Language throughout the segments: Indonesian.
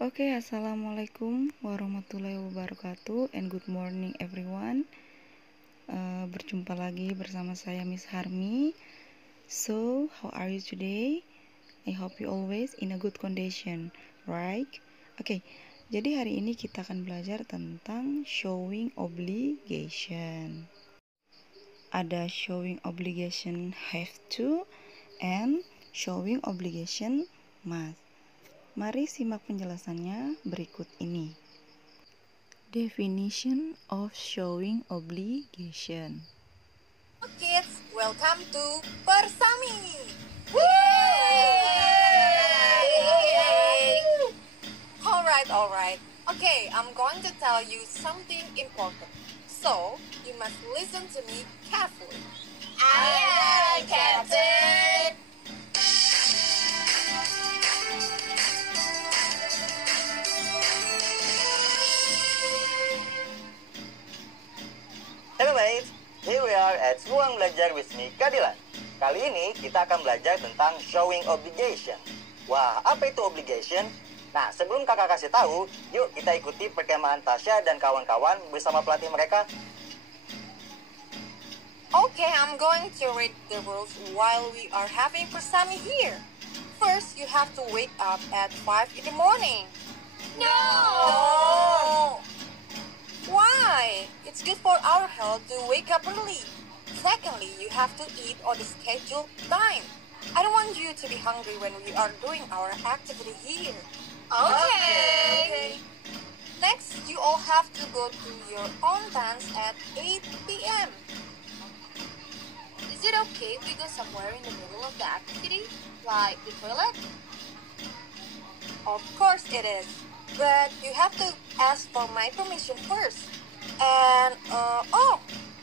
Oke, assalamualaikum warahmatullahi wabarakatuh, and good morning everyone. Berjumpa lagi bersama saya Miss Harmi. So, how are you today? I hope you always in a good condition, right? Oke, jadi hari ini kita akan belajar tentang showing obligation. Ada showing obligation have to and showing obligation must. Mari simak penjelasannya berikut ini. Definition of showing obligation. Kids, welcome to Persami. Alright. Okay, I'm going to tell you something important. So, you must listen to me carefully. Aye, Captain. Hello mates, here we are at Ruang Belajar with me, Kadilan. Kali ini kita akan belajar tentang showing obligation. Wah, apa itu obligation? Nah, sebelum kakak kasih tahu, yuk kita ikuti perkemahan Tasya dan kawan-kawan bersama pelatih mereka. Okay, I'm going to read the rules while we are having Persami here. First, you have to wake up at 5 in the morning. No! Why? It's good for our health to wake up early. Secondly, you have to eat on the scheduled time. I don't want you to be hungry when we are doing our activity here. Okay. Next, you all have to go to your own tents at 8 p.m. Is it okay if we go somewhere in the middle of the activity? Like the toilet? Of course it is. But you have to ask for my permission first. And,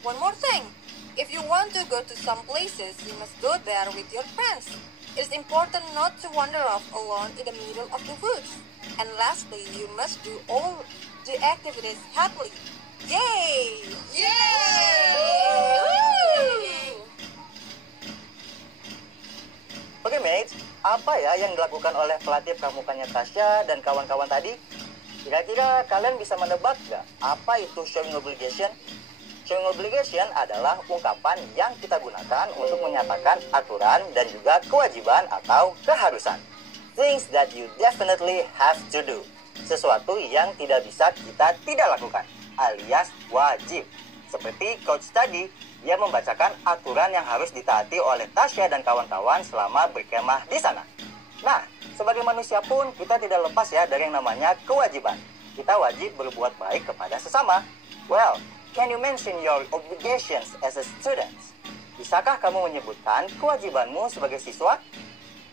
one more thing. If you want to go to some places, you must go there with your friends. It's important not to wander off alone in the middle of the woods. And lastly, you must do all the activities happily. Yay! Oke mates, apa ya yang dilakukan oleh pelatih pramukannya Tasya dan kawan-kawan tadi? Kira-kira kalian bisa menebak nggak apa itu showing obligation? Showing obligation adalah ungkapan yang kita gunakan untuk menyatakan aturan dan juga kewajiban atau keharusan. Things that you definitely have to do. Sesuatu yang tidak bisa kita tidak lakukan, alias wajib. Seperti coach tadi, dia membacakan aturan yang harus ditaati oleh Tasya dan kawan-kawan selama berkemah di sana. Nah, sebagai manusia pun kita tidak lepas ya dari yang namanya kewajiban. Kita wajib berbuat baik kepada sesama. Well, can you mention your obligations as a student? Bisakah kamu menyebutkan kewajibanmu sebagai siswa?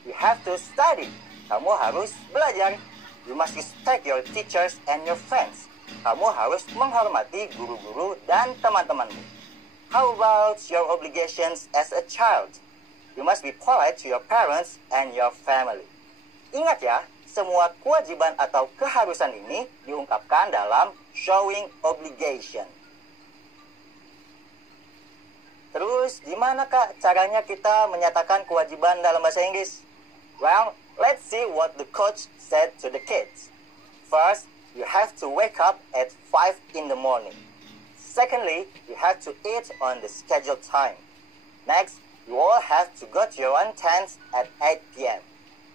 You have to study. Kamu harus belajar. You must respect your teachers and your friends. Kamu harus menghormati guru-guru dan teman-temanmu. How about your obligations as a child? You must be polite to your parents and your family. Ingat ya, semua kewajiban atau keharusan ini diungkapkan dalam showing obligation. Terus, gimana Kak caranya kita menyatakan kewajiban dalam bahasa Inggris? Well, let's see what the coach said to the kids. First, you have to wake up at 5 in the morning. Secondly, you have to eat on the scheduled time. Next, you all have to go to your own tents at 8 p.m.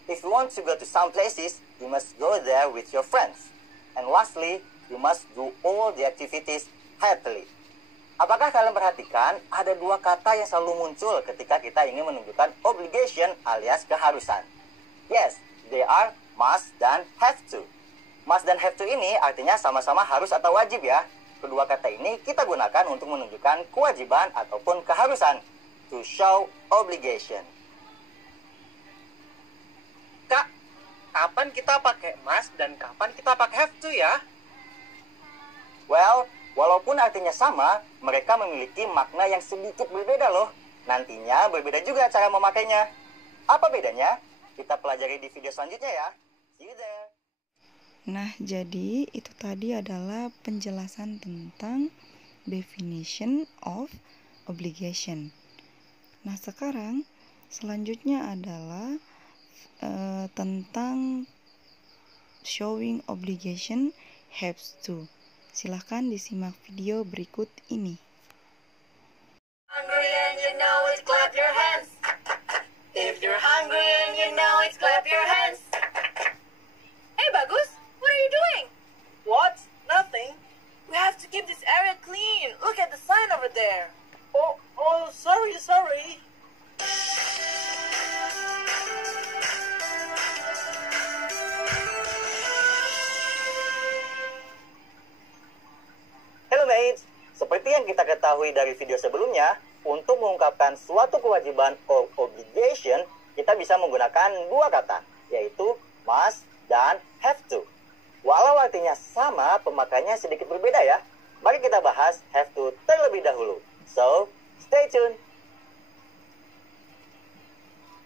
If you want to go to some places, you must go there with your friends. And lastly, you must do all the activities happily. Apakah kalian perhatikan ada dua kata yang selalu muncul ketika kita ingin menunjukkan obligation alias keharusan? Yes, they are must dan have to. Must dan have to ini artinya sama-sama harus atau wajib ya. Kedua kata ini kita gunakan untuk menunjukkan kewajiban ataupun keharusan. To show obligation. Kak, kapan kita pakai must dan kapan kita pakai have to ya? Well, walaupun artinya sama, mereka memiliki makna yang sedikit berbeda loh. Nantinya berbeda juga cara memakainya. Apa bedanya? Kita pelajari di video selanjutnya ya. See you there. Nah, jadi itu tadi adalah penjelasan tentang definition of obligation. Nah, sekarang selanjutnya adalah tentang showing obligation have to. Silahkan disimak video berikut ini. Hungry and you know it, clap your hands. If you're hungry and you know it, clap your hands. Hey Bagus, what are you doing? What? Nothing. We have to keep this area clean. Look at the sign over there. Oh, sorry. Hello mates, seperti yang kita ketahui dari video sebelumnya, untuk mengungkapkan suatu kewajiban or obligation, kita bisa menggunakan dua kata, yaitu must dan have to. Walau artinya sama, pemakaiannya sedikit berbeda ya. Mari kita bahas have to terlebih dahulu. So, stay tuned.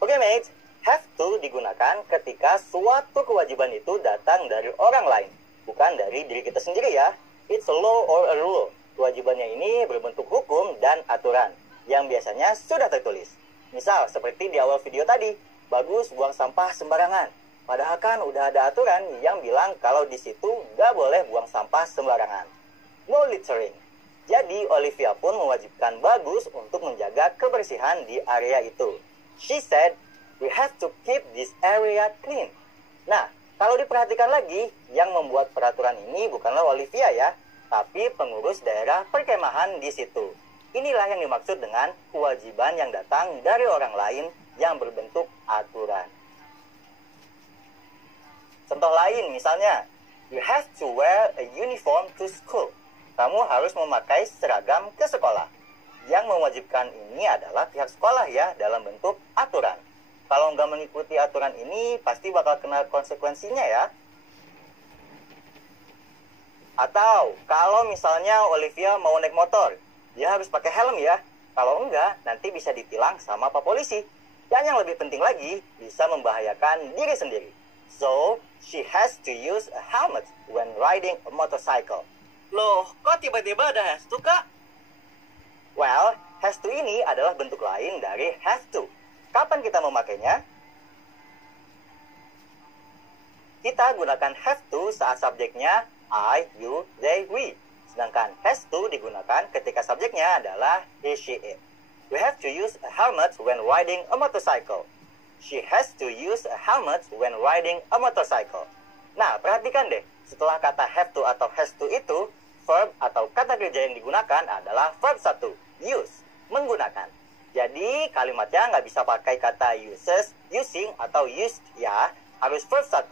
Oke mates, have to digunakan ketika suatu kewajiban itu datang dari orang lain, bukan dari diri kita sendiri ya. It's a law or a rule. Kewajibannya ini berbentuk hukum dan aturan yang biasanya sudah tertulis. Misal seperti di awal video tadi, Bagus buang sampah sembarangan. Padahal kan udah ada aturan yang bilang kalau di situ nggak boleh buang sampah sembarangan. No littering. Jadi Olivia pun mewajibkan Bagus untuk menjaga kebersihan di area itu. She said, we have to keep this area clean. Nah, kalau diperhatikan lagi, yang membuat peraturan ini bukanlah Olivia ya, tapi pengurus daerah perkemahan di situ. Inilah yang dimaksud dengan kewajiban yang datang dari orang lain yang berbentuk aturan. Contoh lain misalnya, you have to wear a uniform to school. Kamu harus memakai seragam ke sekolah. Yang mewajibkan ini adalah pihak sekolah ya, dalam bentuk aturan. Kalau nggak mengikuti aturan ini, pasti bakal kena konsekuensinya ya. Atau, kalau misalnya Olivia mau naik motor, dia harus pakai helm ya. Kalau enggak, nanti bisa ditilang sama Pak Polisi. Dan yang lebih penting lagi, bisa membahayakan diri sendiri. So, she has to use a helmet when riding a motorcycle. Loh, kok tiba-tiba ada has to, Kak? Well, has to ini adalah bentuk lain dari have to. Kapan kita memakainya? Kita gunakan have to saat subjeknya I, you, they, we. Sedangkan has to digunakan ketika subjeknya adalah he, she, it. We have to use a helmet when riding a motorcycle. She has to use a helmet when riding a motorcycle. Nah, perhatikan deh. Setelah kata have to atau has to itu, verb atau kata kerja yang digunakan adalah verb 1, use, menggunakan. Jadi kalimatnya nggak bisa pakai kata uses, using, atau used ya, harus verb 1.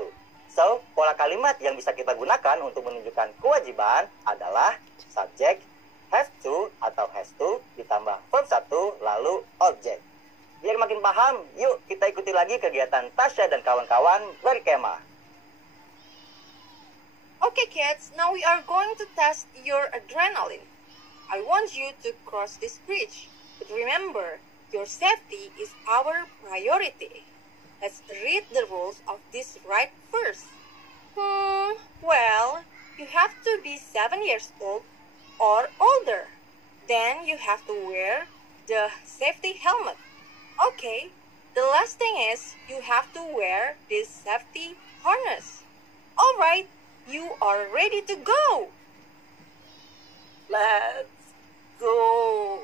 So, pola kalimat yang bisa kita gunakan untuk menunjukkan kewajiban adalah subject, have to, atau has to, ditambah verb 1, lalu object. Biar makin paham, yuk kita ikuti lagi kegiatan Tasya dan kawan-kawan berkemah. Okay kids, now we are going to test your adrenaline. I want you to cross this bridge. But remember, your safety is our priority. Let's read the rules of this ride first. Well, you have to be 7 years old or older. Then you have to wear the safety helmet. Okay, the last thing is you have to wear this safety harness. Alright, you are ready to go. Let's go.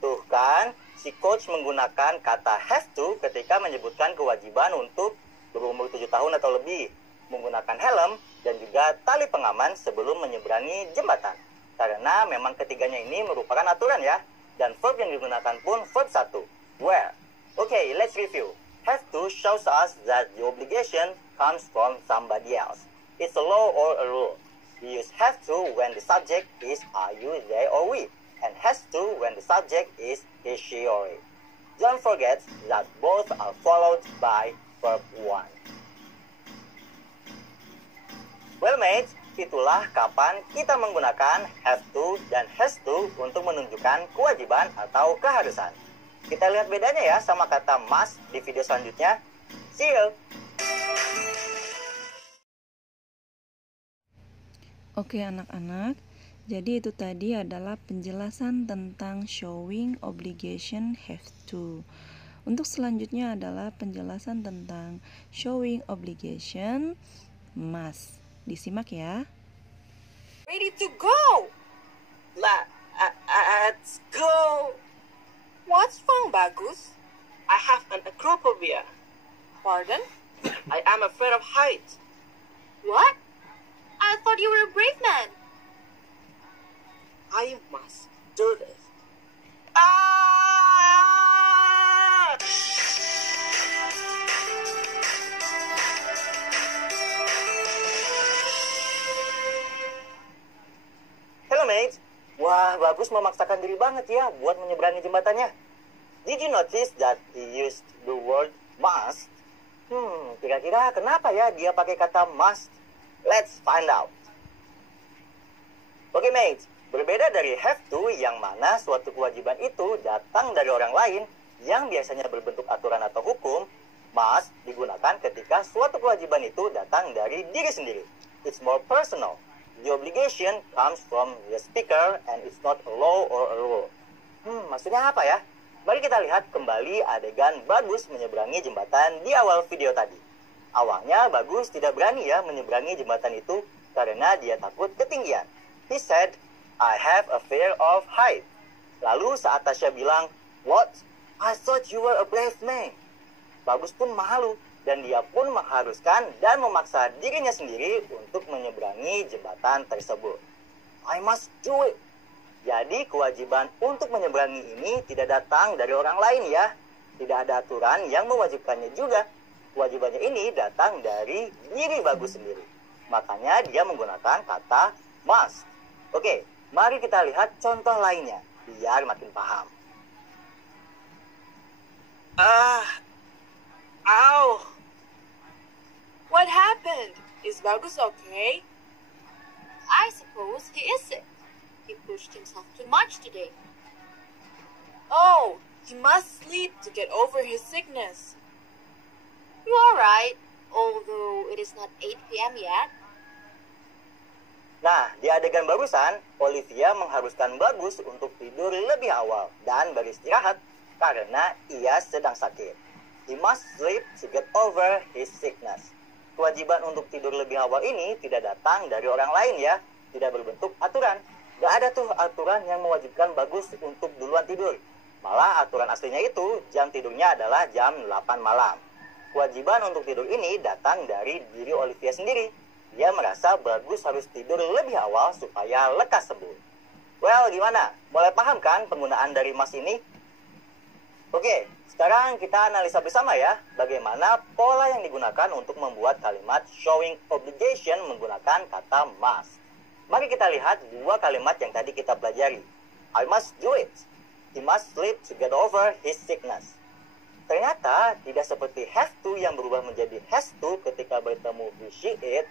Tuh kan, si coach menggunakan kata have to ketika menyebutkan kewajiban untuk berumur 7 tahun atau lebih, menggunakan helm, dan juga tali pengaman sebelum menyeberangi jembatan. Karena memang ketiganya ini merupakan aturan ya, dan verb yang digunakan pun verb 1, wear. Okay, let's review. Have to shows us that the obligation comes from somebody else. It's a law or a rule. We use have to when the subject is I, you, they, or we, and has to when the subject is he, she, or it. Don't forget that both are followed by verb 1. Well mates, itulah kapan kita menggunakan have to dan has to untuk menunjukkan kewajiban atau keharusan. Kita lihat bedanya ya sama kata must di video selanjutnya. See you! Oke anak-anak, jadi itu tadi adalah penjelasan tentang showing obligation have to. Untuk selanjutnya adalah penjelasan tentang showing obligation must. Disimak ya. Ready to go! Let's go. What's wrong, Bagus? I have an acrophobia. Pardon? I am afraid of heights. What? I thought you were a brave man. I must do this. Ah! Hello mates. Wah, Bagus memaksakan diri banget ya buat menyeberangi jembatannya. Did you notice that he used the word must? Kira-kira kenapa ya dia pakai kata must? Let's find out. Oke mates, berbeda dari have to yang mana suatu kewajiban itu datang dari orang lain yang biasanya berbentuk aturan atau hukum, must digunakan ketika suatu kewajiban itu datang dari diri sendiri. It's more personal. The obligation comes from the speaker and it's not a law or a rule. Maksudnya apa ya? Mari kita lihat kembali adegan Bagus menyeberangi jembatan di awal video tadi. Awalnya Bagus tidak berani ya menyeberangi jembatan itu karena dia takut ketinggian. He said, I have a fear of height. Lalu saat Tasya bilang, what? I thought you were a brave man. Bagus pun malu dan dia pun mengharuskan dan memaksa dirinya sendiri untuk menyeberangi jembatan tersebut. I must do it. Jadi kewajiban untuk menyeberangi ini tidak datang dari orang lain ya. Tidak ada aturan yang mewajibkannya juga. Kewajibannya ini datang dari diri Bagus sendiri. Makanya dia menggunakan kata must. Oke, mari kita lihat contoh lainnya biar makin paham. Ow! What happened? Is Bagus okay? I suppose he is sick. He pushed himself too much today. Oh, he must sleep to get over his sickness. You are right, although it is not 8 p.m. yet. Nah, di adegan barusan, Olivia mengharuskan Bagus untuk tidur lebih awal dan beristirahat karena ia sedang sakit. He must sleep to get over his sickness. Kewajiban untuk tidur lebih awal ini tidak datang dari orang lain ya, tidak berbentuk aturan. Gak ada tuh aturan yang mewajibkan Bagus untuk duluan tidur. Malah aturan aslinya itu jam tidurnya adalah jam 8 malam. Kewajiban untuk tidur ini datang dari diri Olivia sendiri. Dia merasa Bagus harus tidur lebih awal supaya lekas sembuh. Well, gimana? Mulai paham kan penggunaan dari must ini? Oke, sekarang kita analisa bersama ya bagaimana pola yang digunakan untuk membuat kalimat showing obligation menggunakan kata must. Mari kita lihat dua kalimat yang tadi kita pelajari. I must do it. He must sleep to get over his sickness. Ternyata tidak seperti have to yang berubah menjadi has to ketika bertemu he, she, it.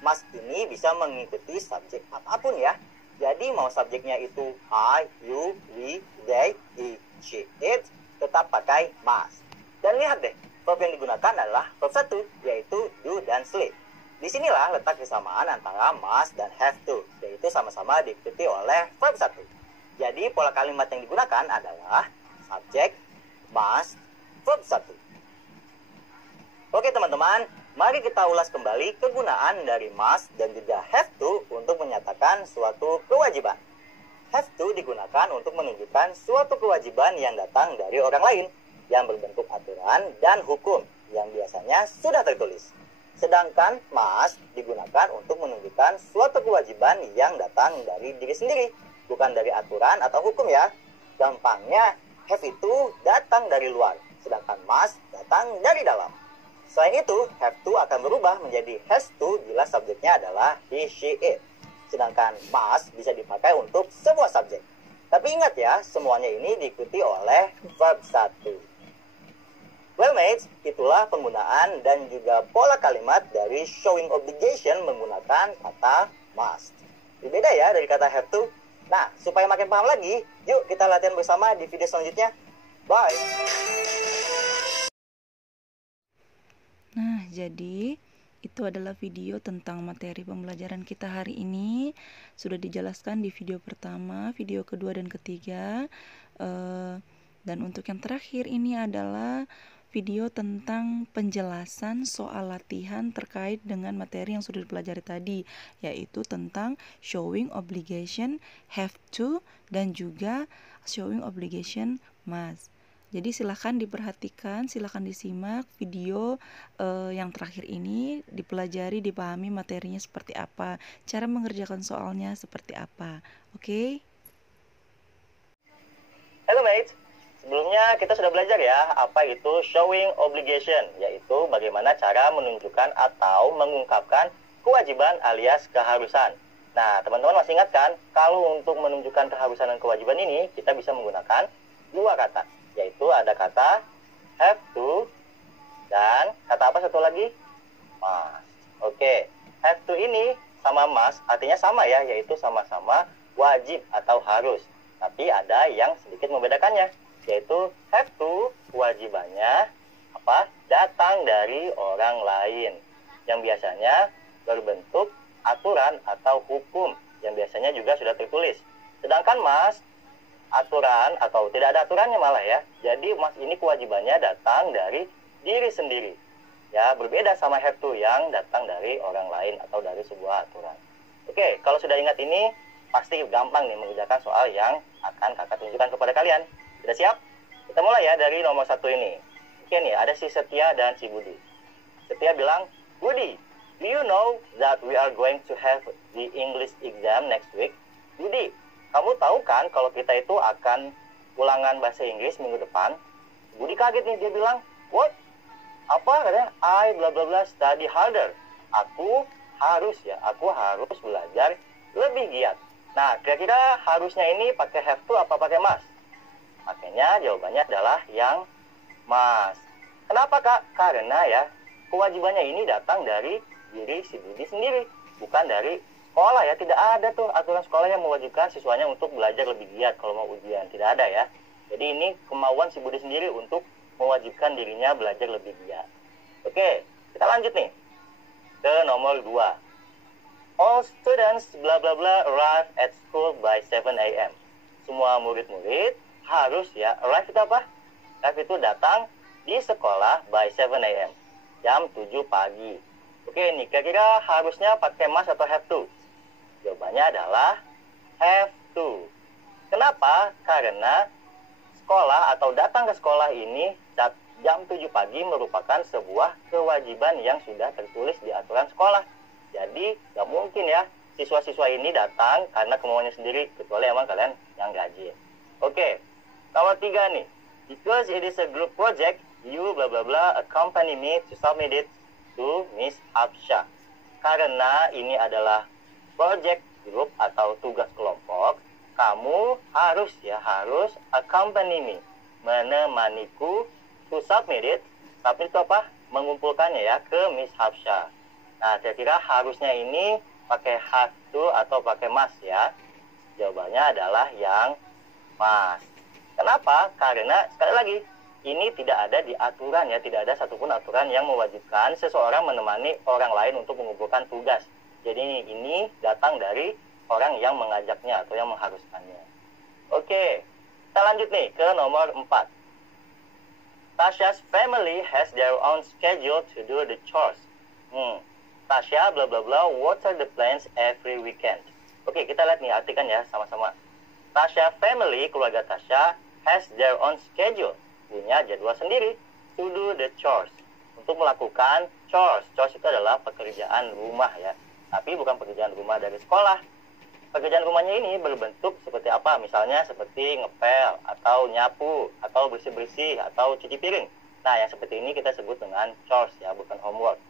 Must ini bisa mengikuti subjek apapun ya. Jadi mau subjeknya itu I, you, we, they, he, she, it, tetap pakai must. Dan lihat deh, verb yang digunakan adalah verb 1, yaitu do dan sleep. Disinilah letak kesamaan antara must dan have to, yaitu sama-sama diikuti oleh verb 1. Jadi pola kalimat yang digunakan adalah subjek, must, verb 1. Oke teman-teman, mari kita ulas kembali kegunaan dari must dan juga have to untuk menyatakan suatu kewajiban. Have to digunakan untuk menunjukkan suatu kewajiban yang datang dari orang lain yang berbentuk aturan dan hukum yang biasanya sudah tertulis. Sedangkan must digunakan untuk menunjukkan suatu kewajiban yang datang dari diri sendiri, bukan dari aturan atau hukum ya. Gampangnya, have itu datang dari luar, sedangkan must datang dari dalam. Selain itu, have to akan berubah menjadi has to bila subjeknya adalah he, she, it. Sedangkan must bisa dipakai untuk semua subjek. Tapi ingat ya, semuanya ini diikuti oleh verb 1. Well mates, itulah penggunaan dan juga pola kalimat dari showing obligation menggunakan kata must. Berbeda ya dari kata have to. Nah, supaya makin paham lagi, yuk kita latihan bersama di video selanjutnya. Bye! Nah, jadi itu adalah video tentang materi pembelajaran kita hari ini. Sudah dijelaskan di video pertama, video kedua dan ketiga. Dan untuk yang terakhir ini adalah video tentang penjelasan soal latihan terkait dengan materi yang sudah dipelajari tadi, yaitu tentang showing obligation have to dan juga showing obligation must. Jadi silahkan diperhatikan, silahkan disimak video yang terakhir ini, dipelajari, dipahami materinya seperti apa, cara mengerjakan soalnya seperti apa. Oke? Halo mates, sebelumnya kita sudah belajar ya apa itu showing obligation, yaitu bagaimana cara menunjukkan atau mengungkapkan kewajiban alias keharusan. Nah, teman-teman masih ingat kan, kalau untuk menunjukkan keharusan dan kewajiban ini, kita bisa menggunakan dua kata, yaitu ada kata have to dan kata apa satu lagi? Must. Oke, have to ini sama must artinya sama ya, yaitu sama-sama wajib atau harus. Tapi ada yang sedikit membedakannya, yaitu have to kewajibannya apa? Datang dari orang lain yang biasanya berbentuk aturan atau hukum yang biasanya juga sudah tertulis. Sedangkan must aturan atau tidak ada aturannya malah ya. Jadi mas ini kewajibannya datang dari diri sendiri. Ya, berbeda sama have to yang datang dari orang lain atau dari sebuah aturan. Oke, kalau sudah ingat ini, pasti gampang nih mengerjakan soal yang akan kakak tunjukkan kepada kalian. Sudah siap? Kita mulai ya dari nomor 1 ini. Oke nih, ada si Setia dan si Budi. Setia bilang, Budi, do you know that we are going to have the English exam next week? Budi, kamu tahu kan kalau kita itu akan ulangan bahasa Inggris minggu depan? Budi kaget nih, dia bilang, what? Apa katanya? I bla bla bla study harder. Aku harus belajar lebih giat. Nah, kira-kira harusnya ini pakai have to apa pakai must? Makanya jawabannya adalah yang must. Kenapa kak? Karena ya kewajibannya ini datang dari diri si Budi sendiri, bukan dari sekolah ya. Tidak ada tuh aturan sekolah yang mewajibkan siswanya untuk belajar lebih giat kalau mau ujian. Tidak ada ya. Jadi ini kemauan si Budi sendiri untuk mewajibkan dirinya belajar lebih giat. Oke, kita lanjut nih ke nomor 2. All students bla bla bla arrive at school by 7 a.m. Semua murid-murid harus ya, arrive itu apa? Arrive itu datang di sekolah by 7 a.m. jam 7 pagi. Oke nih, kira-kira harusnya pakai must atau have to? Jawabannya adalah have to. Kenapa? Karena sekolah atau datang ke sekolah ini jam 7 pagi merupakan sebuah kewajiban yang sudah tertulis di aturan sekolah. Jadi gak mungkin ya siswa-siswa ini datang karena kemauannya sendiri, kecuali emang kalian yang gaji. Oke, nomor 3 nih. Because it is a group project, you bla bla bla accompany me to submit it to Miss Hafsah. Karena ini adalah project group atau tugas kelompok, kamu harus accompany me, menemaniku to submit it. Submit itu apa? Mengumpulkannya ya ke Miss Hafsah. Nah, kira-kira harusnya ini pakai have to atau pakai must ya? Jawabannya adalah yang must. Kenapa? Karena sekali lagi ini tidak ada di aturan ya, tidak ada satupun aturan yang mewajibkan seseorang menemani orang lain untuk mengumpulkan tugas. Jadi ini datang dari orang yang mengajaknya atau yang mengharuskannya. Oke, kita lanjut nih ke nomor 4. Tasha's family has their own schedule to do the chores. Tasha bla bla bla water the plants every weekend. Oke, kita lihat nih artikan ya sama-sama. Tasha family, keluarga Tasha, has their own schedule, punya jadwal sendiri to do the chores, untuk melakukan chores. Chores itu adalah pekerjaan rumah ya, tapi bukan pekerjaan rumah dari sekolah. Pekerjaan rumahnya ini berbentuk seperti apa? Misalnya seperti ngepel, atau nyapu, atau bersih-bersih, atau cuci piring. Nah, yang seperti ini kita sebut dengan chores ya, bukan homework.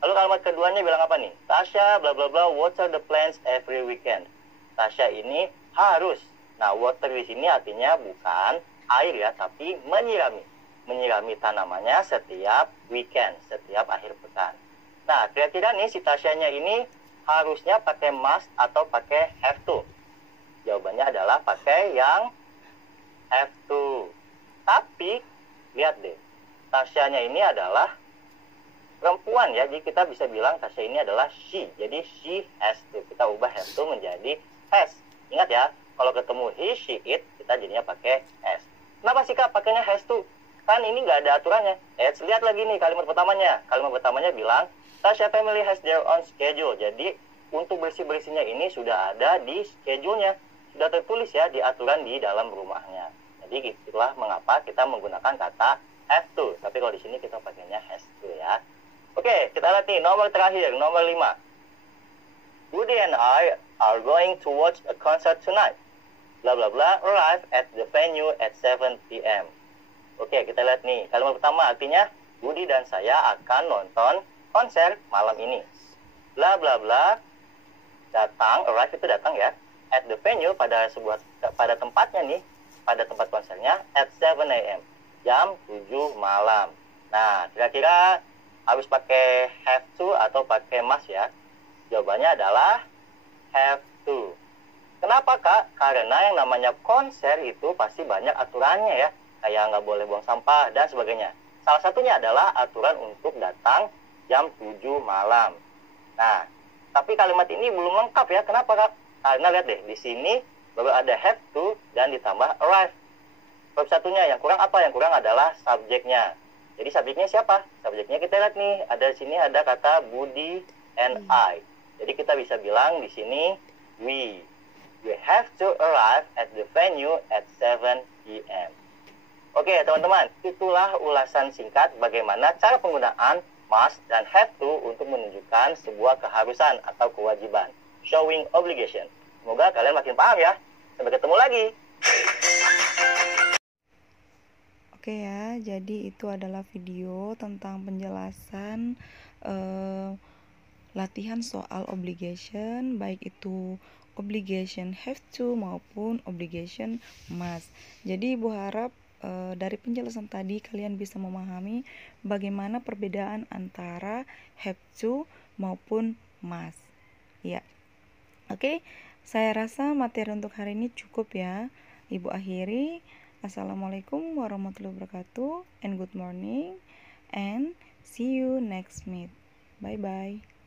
Lalu kalimat keduanya bilang apa nih? Tasha bla bla bla water the plants every weekend. Tasha ini harus. Nah, water di sini artinya bukan air ya, tapi menyirami. Menyirami tanamannya setiap weekend, setiap akhir pekan. Nah, kira-kira nih si Tasha-nya ini harusnya pakai must atau pakai have to? Jawabannya adalah pakai yang have to. Tapi lihat deh, Tasha-nya ini adalah perempuan ya, jadi kita bisa bilang Tasha ini adalah she. Jadi she has to. Kita ubah have to menjadi has. Ingat ya, kalau ketemu he, she, it, kita jadinya pakai has. Kenapa sih Kak pakainya has to? Kan ini nggak ada aturannya. Lihat lagi nih kalimat pertamanya. Kalimat pertamanya bilang, Tasya family has their own schedule. Jadi, untuk bersih-bersihnya ini sudah ada di schedule-nya. Sudah tertulis ya di aturan di dalam rumahnya. Jadi, itulah mengapa kita menggunakan kata have to. Tapi kalau di sini kita pakainya has to ya. Oke, kita lihat nih nomor terakhir, nomor 5. Woody and I are going to watch a concert tonight. Blah blah blah, arrive at the venue at 7 p.m. Oke, kita lihat nih. Kalimat pertama artinya Woody dan saya akan nonton konser malam ini. Bla bla bla, datang, arrive itu datang ya. At the venue pada tempatnya nih, pada tempat konsernya at 7 a.m. jam 7 malam. Nah, kira-kira harus pakai have to atau pakai must ya? Jawabannya adalah have to. Kenapa Kak? Karena yang namanya konser itu pasti banyak aturannya ya. Kayak nggak boleh buang sampah dan sebagainya. Salah satunya adalah aturan untuk datang jam 7 malam. Nah, tapi kalimat ini belum lengkap ya. Kenapa Kak? Karena lihat deh, di sini baru ada have to dan ditambah arrive. Verb satunya yang kurang apa? Yang kurang adalah subjeknya. Jadi subjeknya siapa? Subjeknya kita lihat nih, ada di sini ada kata Budi and I. Jadi kita bisa bilang di sini we have to arrive at the venue at 7 p.m. Oke teman-teman, itulah ulasan singkat bagaimana cara penggunaan must dan have to untuk menunjukkan sebuah keharusan atau kewajiban. Showing obligation. Semoga kalian makin paham ya. Sampai ketemu lagi. Oke ya, jadi itu adalah video tentang penjelasan latihan soal obligation, baik itu obligation have to maupun obligation must. Jadi Ibu harap dari penjelasan tadi kalian bisa memahami bagaimana perbedaan antara have to maupun must. Ya. Oke, saya rasa materi untuk hari ini cukup ya. Ibu akhiri. Assalamualaikum warahmatullahi wabarakatuh and good morning and see you next meet. Bye bye.